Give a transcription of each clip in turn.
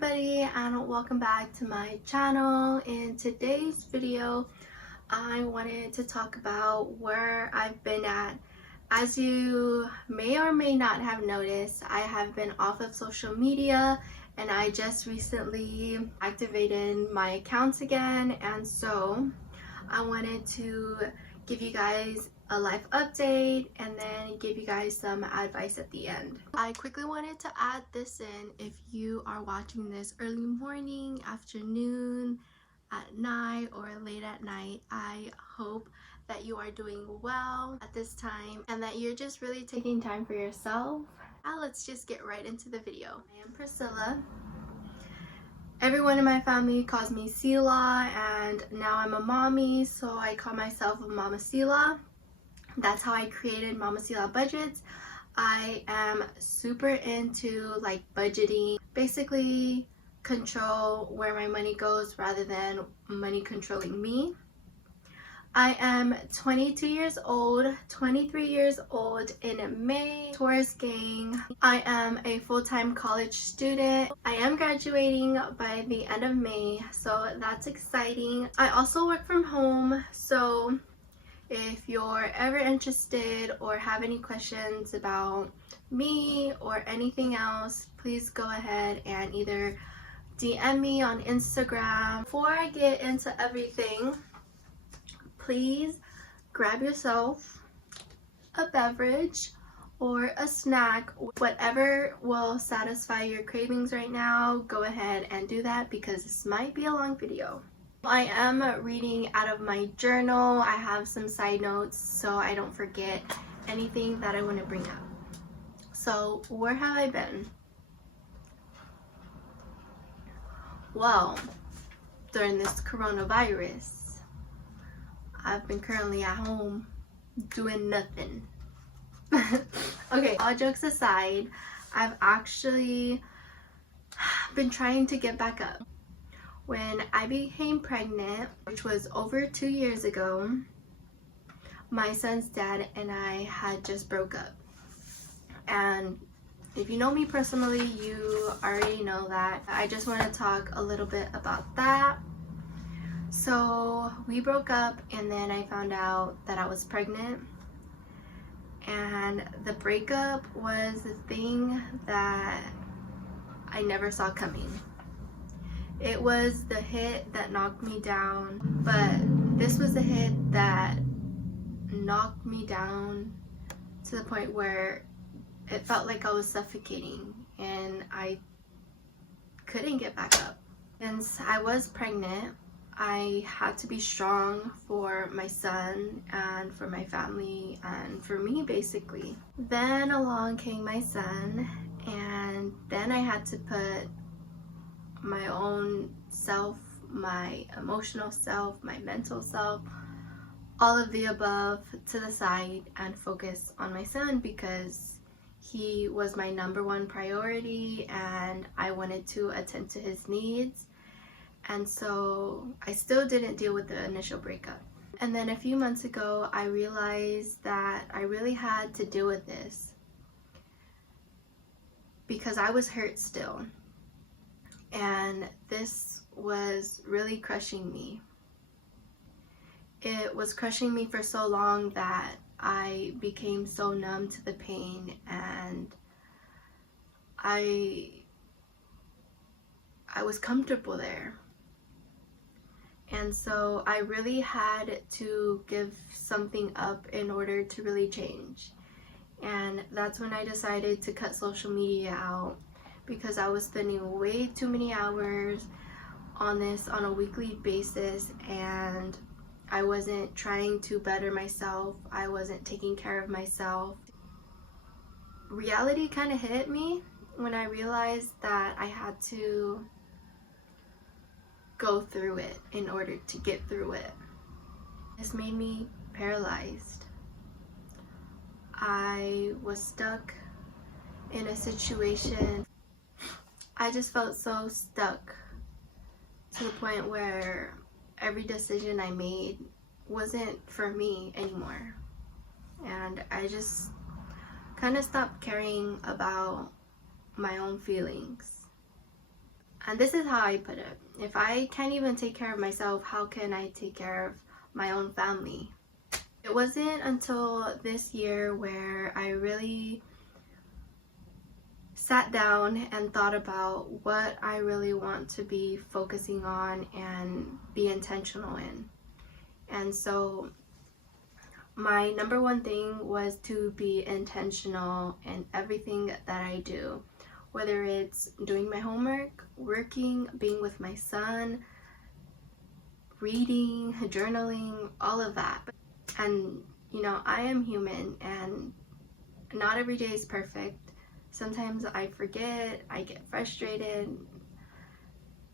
everybody, and welcome back to my channel. In today's video, I wanted to talk about where I've been at. As you may or may not have noticed, I have been off of social media and I just recently activated my accounts again, and so I wanted to give you guys a life update and then give you guys some advice at the end. I quickly wanted to add this in. If you are watching this early morning, afternoon, at night, or late at night, I hope that you are doing well at this time and that you're just really taking time for yourself. Now let's just get right into the video. I am Priscilla. Everyone in my family calls me Sila, and now I'm a mommy, so I call myself Mama Sila. That's how I created Mama Sila Budgets. I am super into like budgeting, basically control where my money goes rather than money controlling me. I am 22 years old, 23 years old in May, Taurus gang. I am a full-time college student. I am graduating by the end of May, so that's exciting. I also work from home, so if you're ever interested or have any questions about me or anything else, please go ahead and either DM me on Instagram. Before I get into everything, please grab yourself a beverage or a snack, whatever will satisfy your cravings right now. Go ahead and do that because this might be a long video. I am reading out of my journal. I have some side notes so I don't forget anything that I want to bring up. So where have I been? Well, during this coronavirus, I've been currently at home doing nothing. Okay, all jokes aside, I've actually been trying to get back up. When I became pregnant, which was over 2 years ago, my son's dad and I had just broke up. And if you know me personally, you already know that. I just want to talk a little bit about that. So we broke up and then I found out that I was pregnant, and the breakup was the thing that I never saw coming. It was the hit that knocked me down, but this was the hit that knocked me down to the point where it felt like I was suffocating and I couldn't get back up. Since I was pregnant, I had to be strong for my son and for my family and for me, basically. Then along came my son, and then I had to put my own self, my emotional self, my mental self, all of the above to the side and focus on my son because he was my #1 priority and I wanted to attend to his needs. And so I still didn't deal with the initial breakup. And then a few months ago, I realized that I really had to deal with this because I was hurt still. And this was really crushing me. It was crushing me for so long that I became so numb to the pain, and I was comfortable there. And so I really had to give something up in order to really change. And that's when I decided to cut social media out, because I was spending way too many hours on this on a weekly basis and I wasn't trying to better myself. I wasn't taking care of myself. Reality kind of hit me when I realized that I had to go through it in order to get through it. This made me paralyzed. I was stuck in a situation. I just felt so stuck to the point where every decision I made wasn't for me anymore. And I just kind of stopped caring about my own feelings. And this is how I put it: if I can't even take care of myself, how can I take care of my own family? It wasn't until this year where I really sat down and thought about what I really want to be focusing on and be intentional in. And so my number one thing was to be intentional in everything that I do, whether it's doing my homework, working, being with my son, reading, journaling, all of that. And you know, I am human and not every day is perfect. Sometimes I forget, I get frustrated.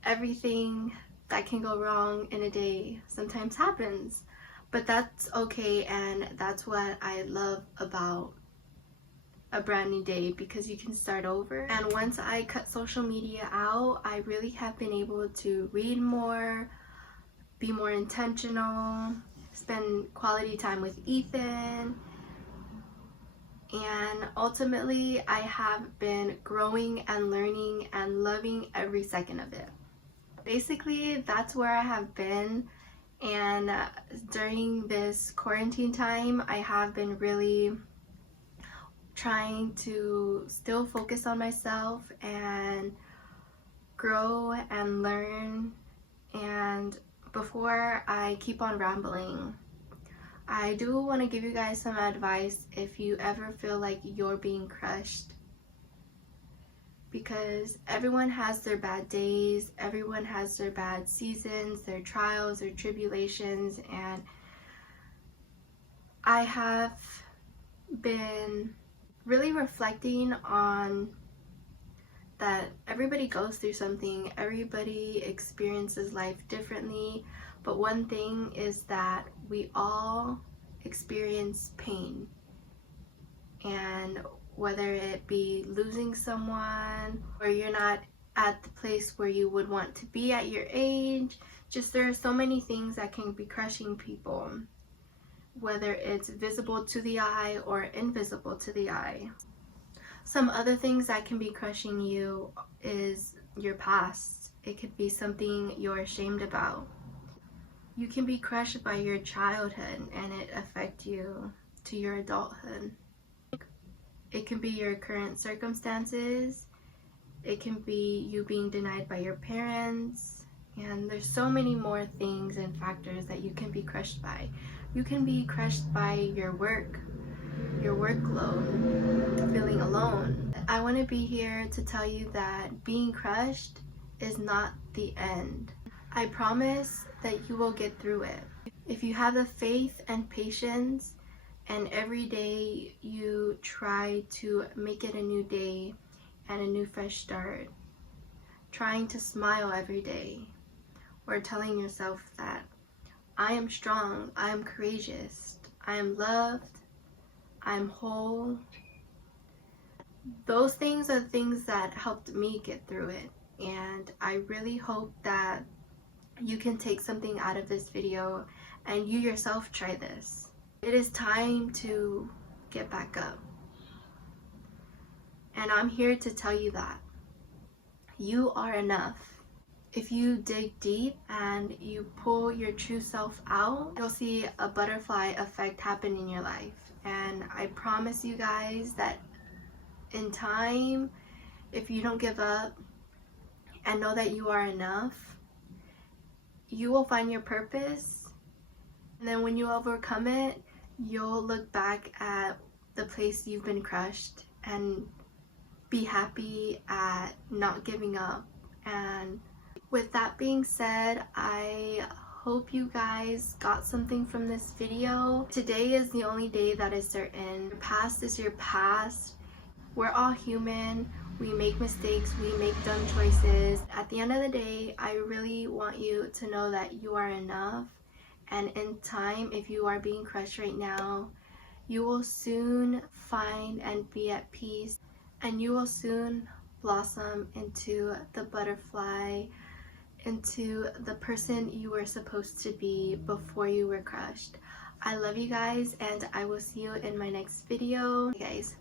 Everything that can go wrong in a day sometimes happens, but that's okay, and that's what I love about a brand new day, because you can start over. And once I cut social media out, I really have been able to read more, be more intentional, spend quality time with Ethan, and ultimately I have been growing and learning and loving every second of it. Basically, that's where I have been. And during this quarantine time, I have been really trying to still focus on myself and grow and learn. And before I keep on rambling, I do want to give you guys some advice if you ever feel like you're being crushed. Because everyone has their bad days, everyone has their bad seasons, their trials, their tribulations, and I have been really reflecting on that everybody goes through something, everybody experiences life differently, but one thing is that we all experience pain. And whether it be losing someone, or you're not at the place where you would want to be at your age, just there are so many things that can be crushing people, whether it's visible to the eye or invisible to the eye. Some other things that can be crushing you is your past. It could be something you're ashamed about. You can be crushed by your childhood and it affect you to your adulthood. It can be your current circumstances. It can be you being denied by your parents. And there's so many more things and factors that you can be crushed by. You can be crushed by your work, your workload, feeling alone. I want to be here to tell you that being crushed is not the end. I promise that you will get through it. If you have the faith and patience, and every day you try to make it a new day and a new fresh start, trying to smile every day, or telling yourself that I am strong, I am courageous, I am loved, I am whole. Those things are things that helped me get through it, and I really hope that you can take something out of this video and you yourself try this. It is time to get back up. And I'm here to tell you that you are enough. If you dig deep and you pull your true self out, you'll see a butterfly effect happen in your life. And I promise you guys that in time, if you don't give up and know that you are enough, you will find your purpose. And then when you overcome it, you'll look back at the place you've been crushed and be happy at not giving up. And with that being said, I hope you guys got something from this video. Today is the only day that is certain. Your past is your past. We're all human. We make mistakes, we make dumb choices. At the end of the day, I really want you to know that you are enough. And in time, if you are being crushed right now, you will soon find and be at peace, and you will soon blossom into the butterfly, into the person you were supposed to be before you were crushed. I love you guys, and I will see you in my next video. Hey guys.